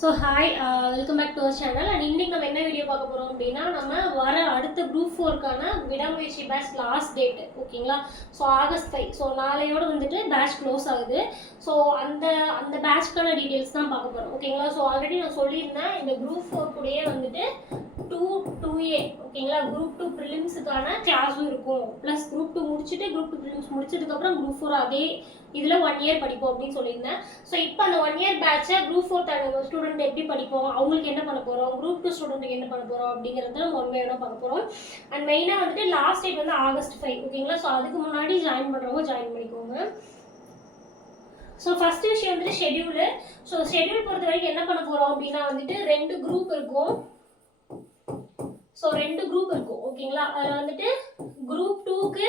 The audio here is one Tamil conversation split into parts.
So hi, welcome back to our channel. And இன்னைக்கு நம்ம என்ன வீடியோ பார்க்க போறோம் அப்படின்னா நம்ம வர அடுத்த குரூப் 4க்கான விடாமுயற்சி பேட்ச் லாஸ்ட் டேட் ஓகேங்களா. So August 5. ஸோ நாளையோட வந்துட்டு பேட்ச் க்ளோஸ் ஆகுது. ஸோ அந்த பேட்ச்க்கான டீட்டெயில்ஸ் தான் பார்க்க போறோம் ஓகேங்களா. ஸோ ஆல்ரெடி நான் சொல்லியிருந்தேன் இந்த குரூப் 4 கூடயே வந்துட்டு 2A ஓகேங்களா. குரூப் 2 ப்ரிலிம்ஸுக்கான கிளாஸும் இருக்கும். ப்ளஸ் குரூப் 2 முடிச்சுட்டு குரூப் 2 ப்ரிலிம்ஸ் முடிச்சதுக்கப்புறம் குரூப் 4 அதே இதில் 1 இயர் படிப்போம் அப்படின்னு சொல்லியிருந்தேன். ஸோ இப்போ அந்த 1 இயர் பேட்சை குரூப் 4 ஸ்டூடெண்ட் எப்படி படிப்போம், அவங்களுக்கு என்ன பண்ண போகிறோம், குரூப் 2 ஸ்டூடெண்ட்டுக்கு என்ன பண்ண போகிறோம் அப்படிங்கிறத நம்ம ஒன் வேணும் பார்க்க போகிறோம். அண்ட் மெயினாக வந்துட்டு லாஸ்ட் டேட் வந்து ஆகஸ்ட் 5 ஓகேங்களா. ஸோ அதுக்கு முன்னாடி ஜாயின் பண்ணுறவங்க ஜாயின் பண்ணிக்கோங்க. ஸோ ஃபர்ஸ்ட் விஷயம் வந்துட்டு ஷெட்யூலு. ஸோ ஷெட்யூல் பொறுத்த வரைக்கும் என்ன பண்ண போகிறோம் அப்படின்னா வந்துட்டு 2 குரூப் இருக்கும். ஸோ 2 குரூப் இருக்கும் ஓகேங்களா. அதில் வந்துட்டு குரூப் 2க்கு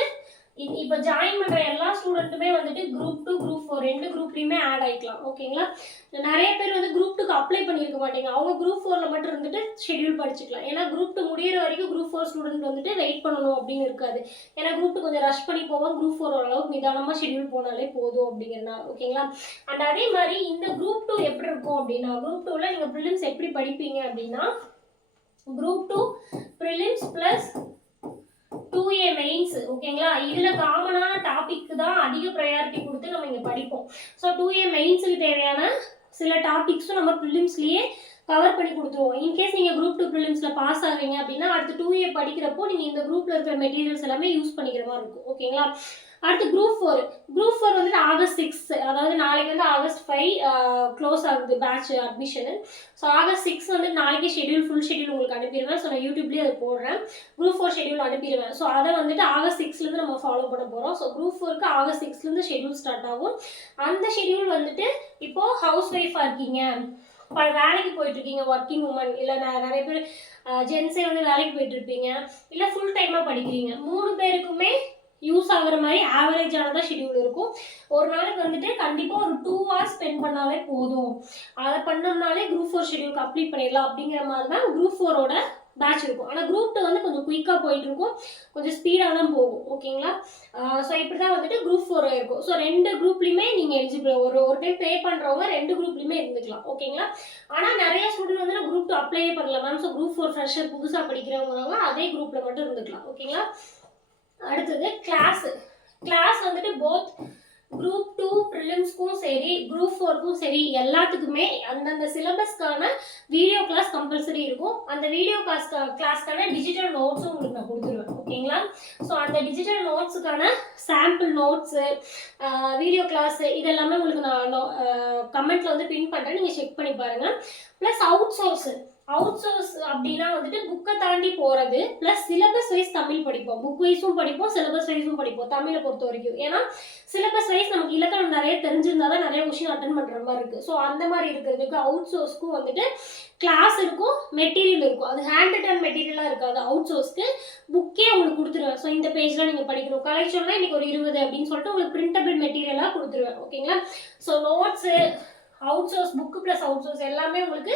இப்போ ஜாயின் பண்ணுற எல்லா ஸ்டூடெண்ட்டுமே வந்துட்டு குரூப் 2 குரூப் 4 2 குரூப்லையுமே ஆட் ஆகிக்கலாம் ஓகேங்களா. நிறைய பேர் வந்து குரூப் 2க்கு அப்ளை பண்ணியிருக்க மாட்டீங்க. அவங்க குரூப் 4ல் மட்டும் இருந்துட்டு ஷெட்யூல் படிச்சுக்கலாம். ஏன்னா குரூப் 2 முடிகிற வரைக்கும் குரூப் 4 ஸ்டூடெண்ட் வந்துட்டு வெயிட் பண்ணணும் அப்படின்னு இருக்காது. ஏன்னா குரூப் 2 கொஞ்சம் ரஷ் பண்ணி போவோம், குரூப் 4 ஓரளவுக்கு நிதானமாக ஷெட்யூல் போனாலே போதும் அப்படிங்கிறனால ஓகேங்களா. அண்ட் அதே மாதிரி இந்த குரூப் 2 எப்படி இருக்கும் அப்படின்னா, குரூப் 2ல் நீங்கள் ப்ரிலிம்ஸ் எப்படி படிப்பீங்க அப்படின்னா group 2 prelims plus 2A mains ஓகேங்களா. இதில் காமனான டாபிக் தான் அதிக ப்ரையாரிட்டி கொடுத்து நம்ம இங்கே படிப்போம். ஸோ 2A மெயின்ஸுக்கு தேவையான சில டாபிக்ஸும் நம்ம ப்ரிலிம்ஸ்லேயே கவர் பண்ணி கொடுத்துருவோம். இன்கேஸ் நீங்கள் குரூப் 2 ப்ரிலிம்ஸில் பாஸ் ஆகுறீங்க அப்படின்னா அடுத்து 2A படிக்கிறப்போ நீங்கள் இந்த குரூப்பில் இருக்கிற மெட்டீரியல்ஸ் எல்லாமே யூஸ் பண்ணிக்கிற மாதிரி இருக்கும் ஓகேங்களா. அடுத்து குரூப் 4 வந்துட்டு ஆகஸ்ட் 6, அதாவது நாளைக்கு வந்து ஆகஸ்ட் 5 க்ளோஸ் ஆகுது பேட்ச் அட்மிஷனு. ஸோ ஆகஸ்ட் 6 வந்து நாளைக்கு ஷெட்யூல் ஃபுல் ஷெட்யூல் உங்களுக்கு அனுப்பிடுவேன். ஸோ நான் யூடியூப்லேயே அதை போடுறேன். Group 4 schedule அனுப்பிடுவேன். ஸோ அதை வந்துட்டு ஆகஸ்ட் 6லேருந்து நம்ம ஃபாலோ பண்ண போகிறோம். ஸோ குரூப் 4க்கு ஆகஸ்ட் 6லேருந்து ஷெட்யூல் ஸ்டார்ட் ஆகும். அந்த ஷெட்யூல் வந்துட்டு இப்போது ஹவுஸ் ஒய்ஃபாக இருக்கீங்க, வேலைக்கு போயிட்டு இருக்கீங்க, ஒர்க்கிங் உமன், இல்லை நிறைய பேர் ஜென்ஸே வந்து வேலைக்கு போயிட்டு இருப்பீங்க, இல்லை ஃபுல் டைமாக படிக்கிறீங்க, 3 பேருக்குமே யூஸ் ஆகுற மாதிரி ஆவரேஜானதான் ஷெட்யூல் இருக்கும். ஒரு நாளைக்கு வந்துட்டு கண்டிப்பாக ஒரு 2 hours ஸ்பெண்ட் பண்ணாலே போதும். அதை பண்ணோம்னாலே குரூப் 4 ஷெட்யூல் கம்ப்ளீட் பண்ணிடலாம் அப்படிங்கிற மாதிரி தான் குரூப் 4ஓட பேட்ச் இருக்கும். ஆனால் குரூப் 2 வந்து கொஞ்சம் குயிக்காக போயிட்டு இருக்கும், கொஞ்சம் ஸ்பீடாக தான் போகும் ஓகேங்களா. ஸோ இப்படி தான் வந்துட்டு குரூப் 4 இருக்கும். ஸோ 2 குரூப்லையுமே நீங்கள் எலிஜிபிள், ஒரு டைம் பே பண்ணுறவங்க 2 குரூப்லையுமே இருந்துக்கலாம் ஓகேங்களா. ஆனால் நிறைய ஸ்டூடெண்ட் வந்து குரூப் 2 அப்ளையே பண்ணலாம் மேம். ஸோ குரூப் 4 ஃப்ரெஷர் புதுசாக படிக்கிறவங்க அதே குரூப்பில் மட்டும் இருந்துக்கலாம் ஓகேங்களா. அடுத்தது கிளாஸ் வந்துட்டு போத் குரூப் 2 ப்ரிலிம்ஸ்க்கும் சரி குரூப் 4க்கும் சரி எல்லாத்துக்குமே அந்தந்த சிலபஸ்க்கான வீடியோ கிளாஸ் கம்பல்சரி இருக்கும். அந்த வீடியோ கிளாஸ்க்கான டிஜிட்டல் நோட்ஸும் உங்களுக்கு நான் கொடுத்துருவேன் ஓகேங்களா. ஸோ அந்த டிஜிட்டல் நோட்ஸுக்கான சாம்பிள் நோட்ஸு, வீடியோ கிளாஸ் இதெல்லாமே உங்களுக்கு நான் கமெண்ட்டில் வந்து பின் பண்ணுறேன், நீங்கள் செக் பண்ணி பாருங்கள். ப்ளஸ் அவுட் சோர்ஸ் அப்படின்னா வந்துட்டு புக்கை தாண்டி போகிறது ப்ளஸ் சிலபஸ் வைஸ் தமிழ் படிப்போம். புக் வைஸும் படிப்போம், சிலபஸ் வைஸும் படிப்போம் தமிழை பொறுத்த வரைக்கும். ஏன்னா சிலபஸ் வைஸ் நமக்கு இலக்கணம் நிறைய தெரிஞ்சிருந்தா தான் நிறைய கொஸ்டின் அட்டன் பண்ணுற மாதிரி இருக்குது. ஸோ அந்த மாதிரி இருக்கிறதுக்கு அவுட் சோர்ஸ்க்கும் வந்துட்டு கிளாஸ் இருக்கும், மெட்டீரியல் இருக்கும். அது ஹேண்ட் ரிட்டன் மெட்டீரியலாக இருக்காது. அவுட் சோர்ஸ்க்கு புக்கே உங்களுக்கு கொடுத்துருவேன். ஸோ இந்த பேஜ்லாம் நீங்கள் படிக்கணும், கலெக்ஷன்லாம் இன்றைக்கி ஒரு 20 அப்படின்னு சொல்லிட்டு உங்களுக்கு பிரிண்டபிள் மெட்டீரியலாக கொடுத்துருவேன் ஓகேங்களா. So notes, out source book plus out source எல்லாமே உங்களுக்கு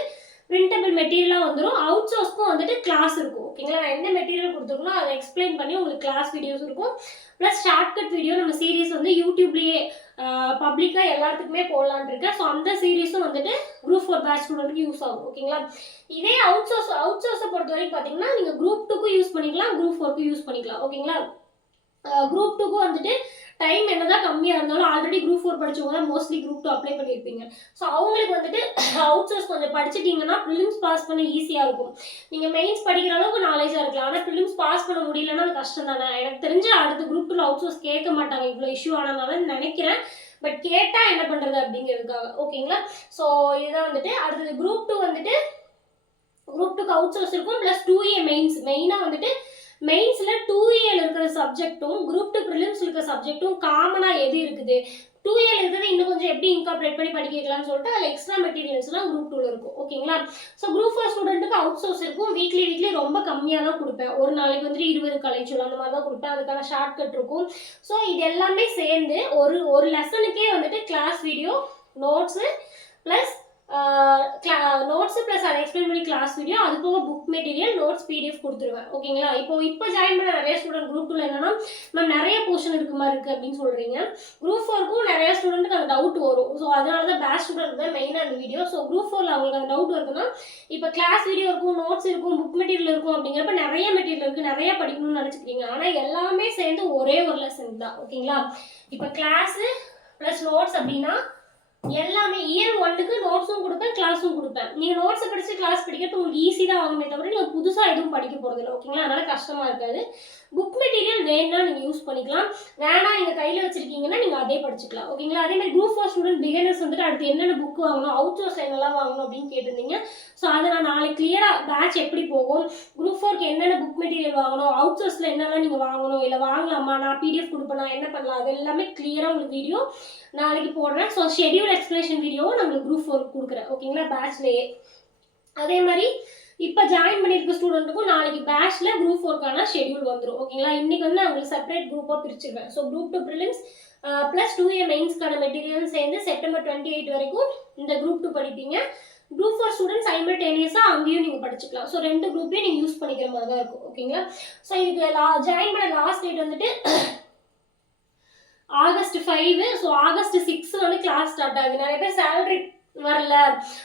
பிரிண்டபிள் மெட்டீரியலாக வந்துடும். அவுட் சோர்ஸ்க்கும் வந்துட்டு கிளாஸ் இருக்கும் ஓகேங்களா. நான் என்ன மெட்டீரியல் கொடுத்துருக்கணும் அதை எக்ஸ்பிளைன் பண்ணி உங்களுக்கு கிளாஸ் வீடியோஸ் இருக்கும். ப்ளஸ் ஷார்ட்கட் வீடியோ நம்ம சீரீஸ் வந்து யூடியூப்லேயே பப்ளிக்காக எல்லாத்துக்குமே போடலான் இருக்கேன். ஸோ அந்த சீரீஸும் வந்துட்டு குரூப் 4 பேட்ச் ஸ்டூடெண்ட்டுக்கு யூஸ் ஆகும் ஓகேங்களா. இதே அவுட் சோர்ஸை பொறுத்த வரைக்கும் பார்த்தீங்கன்னா நீங்கள் குரூப் 2க்கும் யூஸ் பண்ணிக்கலாம், குரூப் 4க்கும் யூஸ் பண்ணிக்கலாம் ஓகேங்களா. குரூப் 2க்கும் வந்துட்டு டைம் என்னதான் கம்மியாக இருந்தாலும் ஆல்ரெடி குரூப் 4 படிச்சவங்க தான் மோஸ்ட்லி குரூப் 2 அப்ளை பண்ணியிருப்பீங்க. ஸோ அவங்களுக்கு வந்துட்டு அவுட் சோர்ஸ் கொஞ்சம் படிச்சிட்டிங்கன்னா ப்ரிலிம்ஸ் பாஸ் பண்ண ஈஸியாக இருக்கும். நீங்கள் மெயின்ஸ் படிக்கிற அளவுக்கு நாலேஜாக இருக்கலாம், ஆனால் ப்ரிலிம்ஸ் பாஸ் பண்ண முடியலன்னா அது கஷ்டம் தானே. எனக்கு தெரிஞ்ச அடுத்த குரூப் 2 அவுட் சோர்ஸ் கேட்க மாட்டாங்க, இவ்வளோ இஷ்யூ ஆனதுனால நினைக்கிறேன். பட் கேட்டால் என்ன பண்ணுறது அப்படிங்கிறதுக்காக ஓகேங்களா. ஸோ இதுதான் வந்துட்டு அடுத்தது குரூப் 2 வந்துட்டு குரூப் 2க்கு அவுட் சோர்ஸ் இருக்கும் ப்ளஸ் 2A மெயின்ஸ். மெயினாக வந்துட்டு மெயின்ஸில் 2Aல இருக்கிற சப்ஜெக்ட்டும் குரூப் 2 ப்ரிலிம்ஸ் இருக்கிற சப்ஜெக்ட்டும் காமனாக எது இருக்குது, 2Aல இருக்கிறது இன்னும் கொஞ்சம் எப்படி இன்கார்பரேட் பண்ணி படிக்கலாம்னு சொல்லிட்டு அதில் எக்ஸ்ட்ரா மெட்டீரியல்ஸ்லாம் குரூப் 2ல இருக்கும் ஓகேங்களா. ஸோ குரூப் 4 ஸ்டூடெண்ட்டுக்கு அவுட் சோர்ஸ் இருக்கும். வீக்லி ரொம்ப கம்மியாக தான் கொடுப்பேன். ஒரு நாளைக்கு வந்துட்டு 20 கலெக்ஷன் அந்த மாதிரி தான் கொடுப்பேன். அதுக்கான ஷார்ட்கட் இருக்கும். ஸோ இது எல்லாமே சேர்ந்து ஒரு லெசனுக்கே வந்துட்டு class video, notes plus notes plus அதை எக்ஸ்பிளைன் பண்ணி கிளாஸ் வீடியோ, அது போக புக் மெட்டீரியல், நோட்ஸ் பிடிஎஃப் கொடுத்துருவேன். ஓகேங்களா? இப்போ ஜாயின் பண்ண நிறைய ஸ்டூடெண்ட் குரூப் 2ல என்னன்னா மேம் நிறைய போர்ஷன் இருக்க மாதிரி இருக்குது அப்படின்னு சொல்கிறீங்க. குரூப் 4க்கும் நிறைய ஸ்டூடெண்ட்டுக்கு அந்த டவுட் வரும். ஸோ அதனால தான் பேட்ச் ஸ்டூடெண்ட் தான் மெயினாக அந்த வீடியோ. ஸோ குரூப் 4ல் அவங்களுக்கு அந்த டவுட் வருதுன்னா இப்போ கிளாஸ் வீடியோ இருக்கும், நோட்ஸ் இருக்கும், புக் மெட்டீரியல் இருக்கும். அப்படிங்கிறப்ப நிறைய மெட்டீரியல் இருக்குது, நிறைய படிக்கணும்னு நினச்சிக்கிறீங்க. ஆனால் எல்லாமே சேர்ந்து ஒரே ஒரு லெசன் தான். ஓகேங்களா? இப்போ கிளாஸு ப்ளஸ் நோட்ஸ் அப்படின்னா எல்லாமே இயர் 1க்கு நோட்ஸும் கொடுப்பேன், கிளாஸும் கொடுப்பேன். நீங்கள் நோட்ஸை படித்து கிளாஸ் படிக்கிறது உங்களுக்கு ஈஸி தான் ஆகுமே தவிர நீங்கள் புதுசாக எதுவும் படிக்க போகிறதில்ல. ஓகேங்களா? அதனால் கஷ்டமாக இருக்காது. புக் மெட்டீரியல் வேணும்னா நீங்கள் யூஸ் பண்ணிக்கலாம், வேணாம் நீங்கள் கையில் வச்சுருக்கீங்கன்னா நீங்கள் அதே படிச்சுக்கலாம். ஓகேங்களா? அதே மாதிரி குரூப் 4 ஸ்டூடெண்ட் பிகினர்ஸ் வந்துட்டு அடுத்து என்னென்ன புக் வாங்கணும், அவுட் சோர்ஸ் என்னெல்லாம் வாங்கணும் அப்படின்னு கேட்டிருந்தீங்க. ஸோ அதை நான் நாளைக்கு கிளியராக பேட்ச் எப்படி போகும், குரூப் 4க்கு என்னென்ன புக் மெட்டீரியல் வாங்கணும், அவுட் சோர்ஸில் என்னெல்லாம் நீங்கள் வாங்கணும், இல்லை வாங்கலாமா, நான் பிடிஎஃப் கொடுப்பேன், நான் என்ன பண்ணலாம், அது எல்லாமே கிளியராக உங்களுக்கு வீடியோ நாளைக்கு போடுறேன். ஸோ ஷெடியூல் எக்ஸ்பிளேஷன் வீடியோவும் நம்மளுக்கு குரூப் 4 கொடுக்குறேன். ஓகேங்களா? பேட்ச்லேயே அதே மாதிரி இப்போ ஜாயின் பண்ணியிருக்க ஸ்டூடெண்ட்டுக்கும் நாளைக்கு பேட்ச்சில் குரூப் 4க்கான ஷெடியூல் வந்துடும். ஓகேங்களா? இன்றைக்கி வந்து நான் உங்களுக்கு செப்பரேட் குரூப்பாக பிரிச்சுருவேன். So group 2 prelims plus 2A மெயின்ஸ்க்கான மெட்டீரியல் சேர்ந்து செப்டம்பர் 28 வரைக்கும் இந்த குரூப் 2 படிப்பீங்க. குரூப் 4 ஸ்டூடெண்ட்ஸ் சைமல்டேனியஸாக அங்கேயும் நீங்கள் படிச்சுக்கலாம். ஸோ 2 குரூப்பையும் நீங்கள் யூஸ் பண்ணிக்கிற மாதிரி தான் இருக்கும். ஓகேங்களா? ஸோ இதுக்கு ஜாயின் பண்ண லாஸ்ட் டேட் வந்துட்டு ஆகஸ்ட் 5. ஸோ ஆகஸ்ட் 6 வந்து கிளாஸ் ஸ்டார்ட் ஆகுது. நிறைய பேர் சேலரி வரல,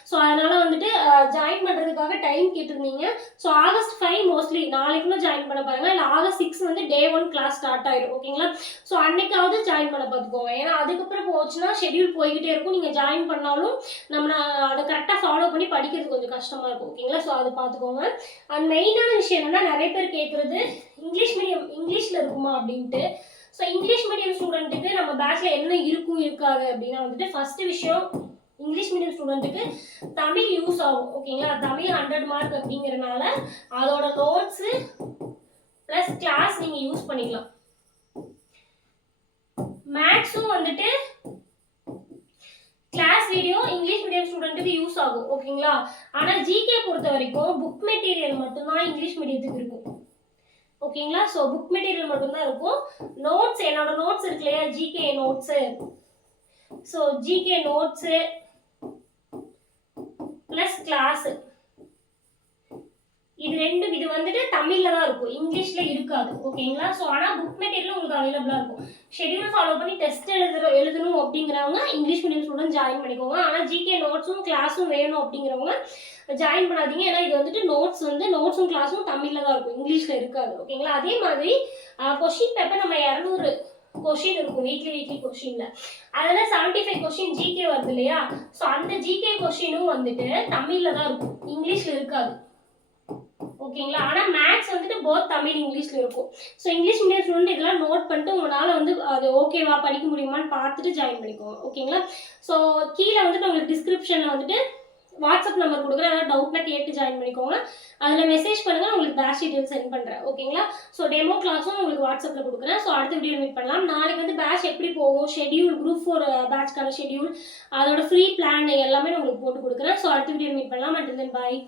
ஸோ அதனால வந்துட்டு ஜாயின் பண்ணுறதுக்காக டைம் கேட்டிருந்தீங்க. ஸோ ஆகஸ்ட் 5 மோஸ்ட்லி நாளைக்குள்ள ஜாயின் பண்ண பாருங்க, இல்லை ஆகஸ்ட் 6 வந்து டே 1 கிளாஸ் ஸ்டார்ட் ஆயிடும். ஓகேங்களா? ஸோ அன்னைக்காவது ஜாயின் பண்ண பார்த்துக்கோங்க. ஏன்னா அதுக்கப்புறம் போச்சுன்னா ஷெடியூல் போய்கிட்டே இருக்கும், நீங்கள் ஜாயின் பண்ணாலும் நம்ம அதை கரெக்டாக ஃபாலோ பண்ணி படிக்கிறது கொஞ்சம் கஷ்டமாக இருக்கும். ஓகேங்களா? ஸோ அதை பார்த்துக்கோங்க. அண்ட் மெயினான விஷயம் என்னன்னா, நிறைய பேர் கேட்குறது இங்கிலீஷ் மீடியம் இங்கிலீஷில் இருக்குமா அப்படின்ட்டு. ஸோ இங்கிலீஷ் மீடியம் ஸ்டூடெண்ட்டுக்கு நம்ம பேட்சில் என்ன இருக்கும் இருக்காது அப்படின்னா வந்துட்டு ஃபர்ஸ்ட் விஷயம், இங்கிலீஷ் மீடியம் ஸ்டூடெண்ட்டுக்கு தமிழ் யூஸ் ஆகும். ஓகேங்களா? தமிழ் 100 மார்க் அப்படிங்கிறனால அதோட நோட்ஸு ப்ளஸ் கிளாஸ் நீங்கள் யூஸ் பண்ணிக்கலாம். மேக்ஸும் வந்துட்டு கிளாஸ் வீடியோ இங்கிலீஷ் மீடியம் ஸ்டூடெண்ட்டுக்கு யூஸ் ஆகும். ஓகேங்களா? ஆனால் ஜிகே பொறுத்த வரைக்கும் புக் மெட்டீரியல் மட்டும்தான் இங்கிலீஷ் மீடியத்துக்கு இருக்கும். ஓகேங்களா? ஸோ புக் மெட்டீரியல் மட்டும்தான் இருக்கும். நோட்ஸ், என்னோட நோட்ஸ் இருக்கு இல்லையா, GK notes. So GK notes plus class, இது வந்துட்டு தமிழில் தான் இருக்கும், இங்கிலீஷில் இருக்காது. ஓகேங்களா? ஸோ ஆனால் புக் மெட்டீரியல் உங்களுக்கு அவைலபிளாக இருக்கும். ஷெடியூல் ஃபாலோ பண்ணி டெஸ்ட் எழுதணும் அப்படிங்கிறவங்க இங்கிலீஷ் மீடியம் ஸ்டூடெண்ட் ஜாயின் பண்ணிக்கோங்க. ஆனால் ஜிகே நோட்ஸும் கிளாஸும் வேணும் அப்படிங்கிறவங்க ஜாயின் பண்ணாதீங்க. ஏன்னா இது வந்துட்டு நோட்ஸும் கிளாஸும் தமிழில் தான் இருக்கும், இங்கிலீஷில் இருக்காது. ஓகேங்களா? அதே மாதிரி கொஷின் பேப்பர் நம்ம 200 கொஷின் இருக்கும் வீக்லி கொஷின்ல. அதில் 75 கொஷின் ஜிகே வருது இல்லையா? ஸோ அந்த ஜிகே கொஷினும் வந்துட்டு தமிழில் தான் இருக்கும், இங்கிலீஷில் இருக்காது. ஓகேங்களா? ஆனால் மேக்ஸ் வந்துட்டு போத் தமிழ் இங்கிலீஷில் இருக்கும். ஸோ இங்கிலீஷ் மீடியம் ஸ்டூடெண்ட் இதெல்லாம் நோட் பண்ணிட்டு உங்களால் வந்து அது ஓகேவா படிக்க முடியுமான்னு பார்த்துட்டு ஜாயின் பண்ணிக்கோங்க. ஓகேங்களா? ஸோ கீழே வந்துட்டு உங்களுக்கு டிஸ்கிரிப்ஷனில் வந்துட்டு வாட்ஸ்அப் நம்பர் கொடுக்குறேன், ஏதாவது டவுட்னா கேட்டு ஜாயின் பண்ணிக்கோங்க. அதில் மெசேஜ் பண்ணுங்கள், உங்களுக்கு பேட்ச் டீட்டெயில் சென்ட் பண்ணுறேன். ஓகேங்களா? ஸோ டெமோ கிளாஸும் உங்களுக்கு வாட்ஸ்அப்பில் கொடுக்குறேன். ஸோ அடுத்த வீடியோ மீட் பண்ணலாம். நாளைக்கு வந்து பேட்ச் எப்படி போகும், ஷெடியூல் குரூப் 4 பேட்ச்க்கான ஷெடியூல், அதோட ஃப்ரீ பிளான் எல்லாமே நான் உங்களுக்கு போட்டு கொடுக்குறேன். ஸோ அடுத்த வீடியோ மீட் பண்ணலாம். அண்டில் தென் பாய்.